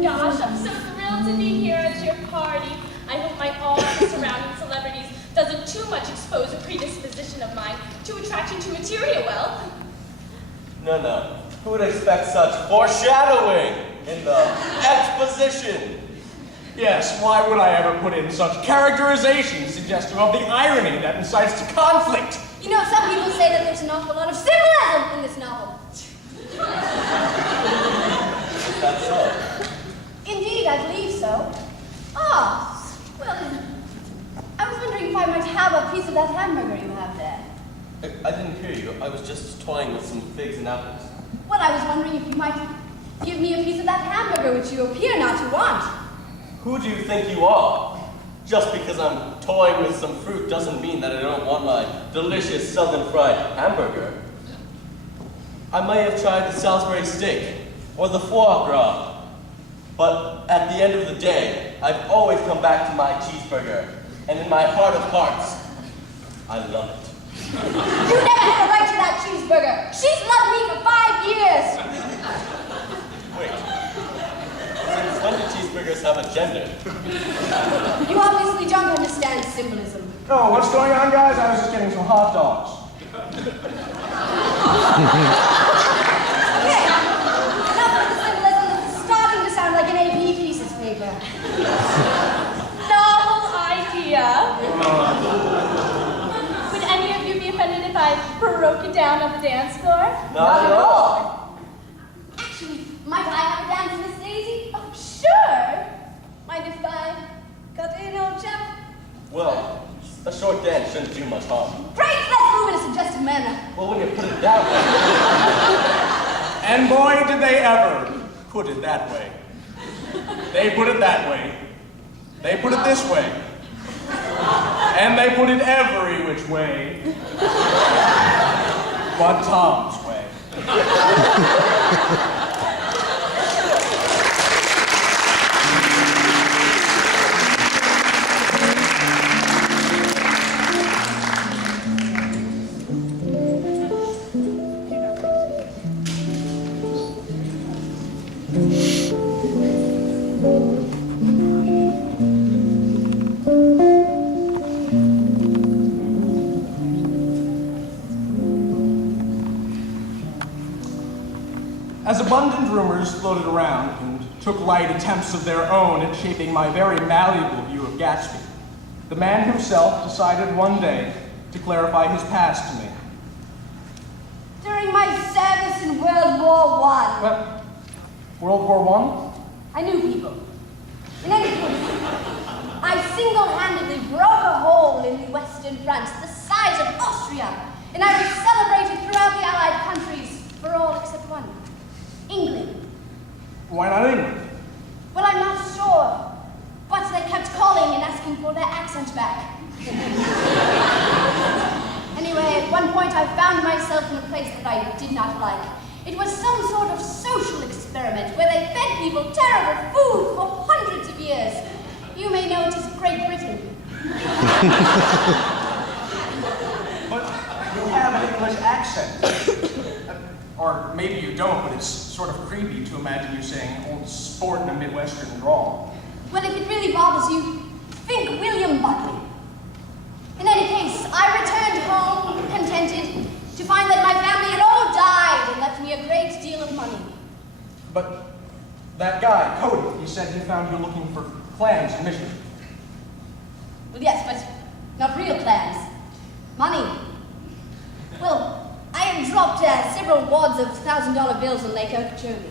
Gosh, I'm so thrilled to be here at your party. I hope my awe of the surrounding celebrities doesn't too much expose a predisposition of mine to attraction to material wealth. No. Who would expect such foreshadowing in the exposition? Yes, why would I ever put in such characterization suggestive of the irony that incites to conflict? You know, some people say that there's an awful lot of symbolism in this novel. Is that so? Indeed, I believe so. Ah, well, I was wondering if I might have a piece of that hamburger you have there. I didn't hear you. I was just toying with some figs and apples. Well, I was wondering if you might give me a piece of that hamburger which you appear not to want. Who do you think you are? Just because I'm toying with some fruit doesn't mean that I don't want my delicious southern fried hamburger. I may have tried the Salisbury steak or the foie gras, but at the end of the day, I've always come back to my cheeseburger, and in my heart of hearts, I love it. You never had a right to that cheeseburger. She's loved me for 5 years. Wait. Since when do cheeseburgers have a gender? You obviously don't understand symbolism. Oh, what's going on, guys? I was just getting some hot dogs. Okay, enough of the symbolism. This is starting to sound like an AP thesis paper. Novel idea. Would any of you be offended if I broke it down on the dance floor? Not at all. Actually, might I have a dance, Miss Daisy? Oh, sure. Mind if I cut in, old chap? Well, a short dance shouldn't do much harm. Great, let's move in a suggestive manner. Well, when you put it that way. And boy, did they ever put it that way. They put it that way. They put it this way. And they put it every which way. But Tom's way. As abundant rumors floated around and took light attempts of their own at shaping my very malleable view of Gatsby, the man himself decided one day to clarify his past to me. During my service in World War I, Well, World War I knew people. In any case, I single-handedly broke a hole in the Western Front the size of Austria, and I was celebrated throughout the Allied countries for all except one. England. Why not England? Well, I'm not sure, but they kept calling and asking for their accent back. Anyway, at one point I found myself in a place that I did not like. It was some sort of social experiment where they fed people terrible food for hundreds of years. You may know it as Great Britain. But you have an English accent. Or maybe you don't, but it's sort of creepy to imagine you saying old sport in a Midwestern drawl. Well, if it really bothers you, think William Buckley. In any case, I returned home contented to find that my family had all died and left me a great deal of money. But that guy, Cody, he said he found you looking for clams in Michigan. Well, yes, but not real clams. Money. Well, I had dropped several wads of $1,000 bills on Lake Okeechobee.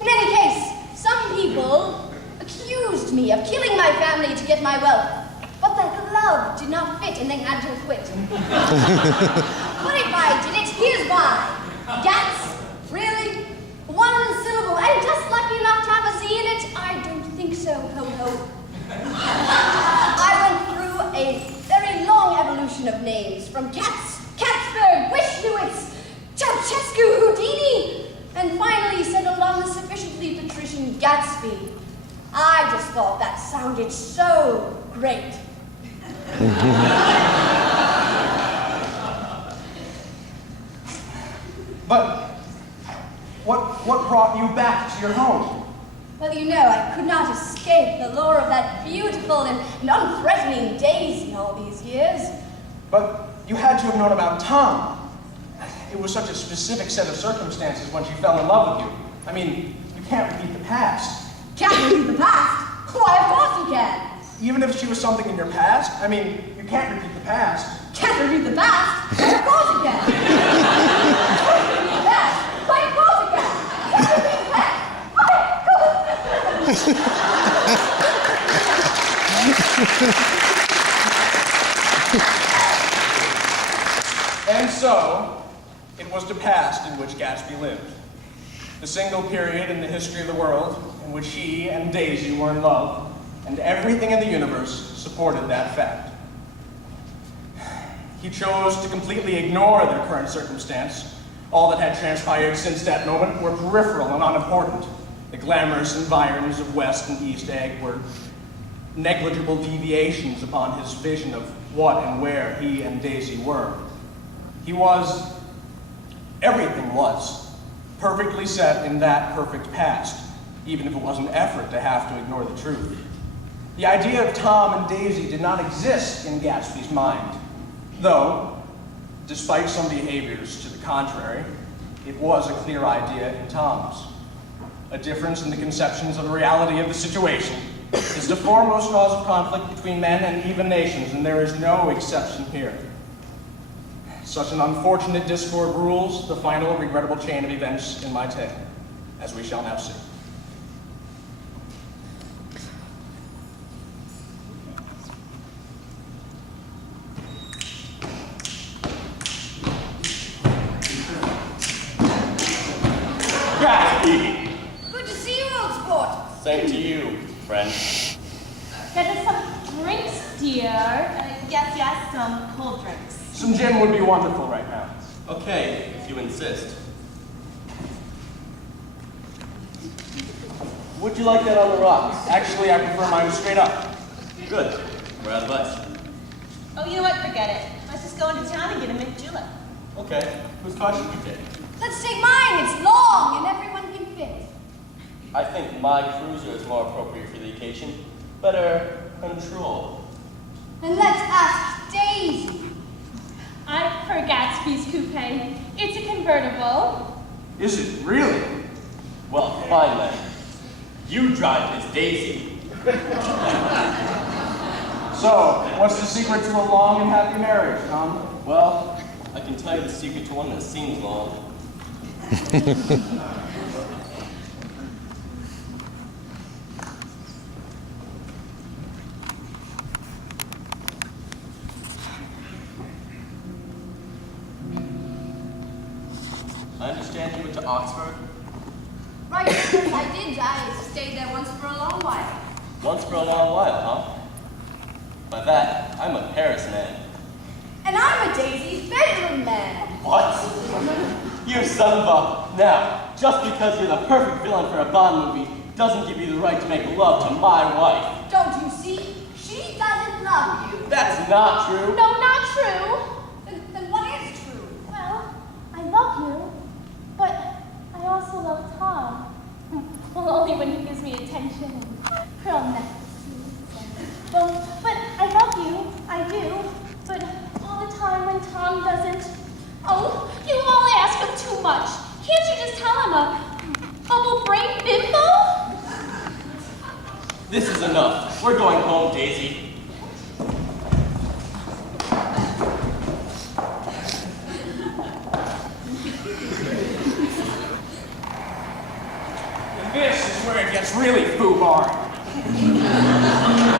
In any case, some people accused me of killing my family to get my wealth, but the glove did not fit and they had to quit. But if I did it, here's why. Gats? Really? One syllable, and just lucky enough to have a Z in it? I don't ho, ho. I went through a very long evolution of names, from Catsburg, Wishlewitz, Ceausescu, Houdini, and finally settled on the sufficiently patrician Gatsby. I just thought that sounded so great. But what brought you back to your home? Well, you know, I could not escape the lure of that beautiful and unthreatening Daisy all these years. But you had to have known about Tom. It was such a specific set of circumstances when she fell in love with you. I mean, you can't repeat the past. Can't repeat the past? Why, of course you can. Even if she was something in your past, I mean, you can't repeat the past. Can't repeat the past? Of course you can. Can't repeat the past? Why, of course you can. Can't repeat the past? And so, it was the past in which Gatsby lived. The single period in the history of the world in which he and Daisy were in love, and everything in the universe supported that fact. He chose to completely ignore their current circumstance. All that had transpired since that moment were peripheral and unimportant. The glamorous environs of West and East Egg were negligible deviations upon his vision of what and where he and Daisy were. Everything was perfectly set in that perfect past, even if it was an effort to have to ignore the truth. The idea of Tom and Daisy did not exist in Gatsby's mind, though, despite some behaviors to the contrary, it was a clear idea in Tom's. A difference in the conceptions of the reality of the situation is the foremost cause of conflict between men and even nations, and there is no exception here. Such an unfortunate discord rules the final regrettable chain of events in my tale, as we shall now see. Gatsby! Good to see you, old sport. Same to you, friend. Get us some drinks, dear. Yes, some cold drinks. Some gin would be wonderful right now. Okay, if you insist. Would you like that on the rocks? Actually, I prefer mine straight up. Good. We're out of ice. Oh, you know what? Forget it. Let's just go into town and get a mint julep. Okay, whose car should we take? Let's take mine. It's long and everyone can fit. I think my cruiser is more appropriate for the occasion. Better control. And let's ask Daisy. I prefer Gatsby's coupe. It's a convertible. Is it really? Well, fine then. You drive this Daisy. So, what's the secret to a long and happy marriage, Tom? Well, I can tell you the secret to one that seems long. I understand you went to Oxford? Right, yes, I did. I stayed there once for a long while. Once for a long while, huh? By that, I'm a Paris man. And I'm a Daisy's bedroom man. What? You son of a... Now, just because you're the perfect villain for a Bond movie doesn't give you the right to make love to my wife. Don't you see? She doesn't love you. That's not true. No, not true. Then what is true? Well, I love you, but I also love Tom. Well, only when he gives me attention and pearl necklaces. Well, but I love you, I do, but all the time when Tom doesn't. Oh, you only ask him too much. Can't you just tell him a bubble brain bimbo? This is enough. We're going home, Daisy. This is where it gets really foobar.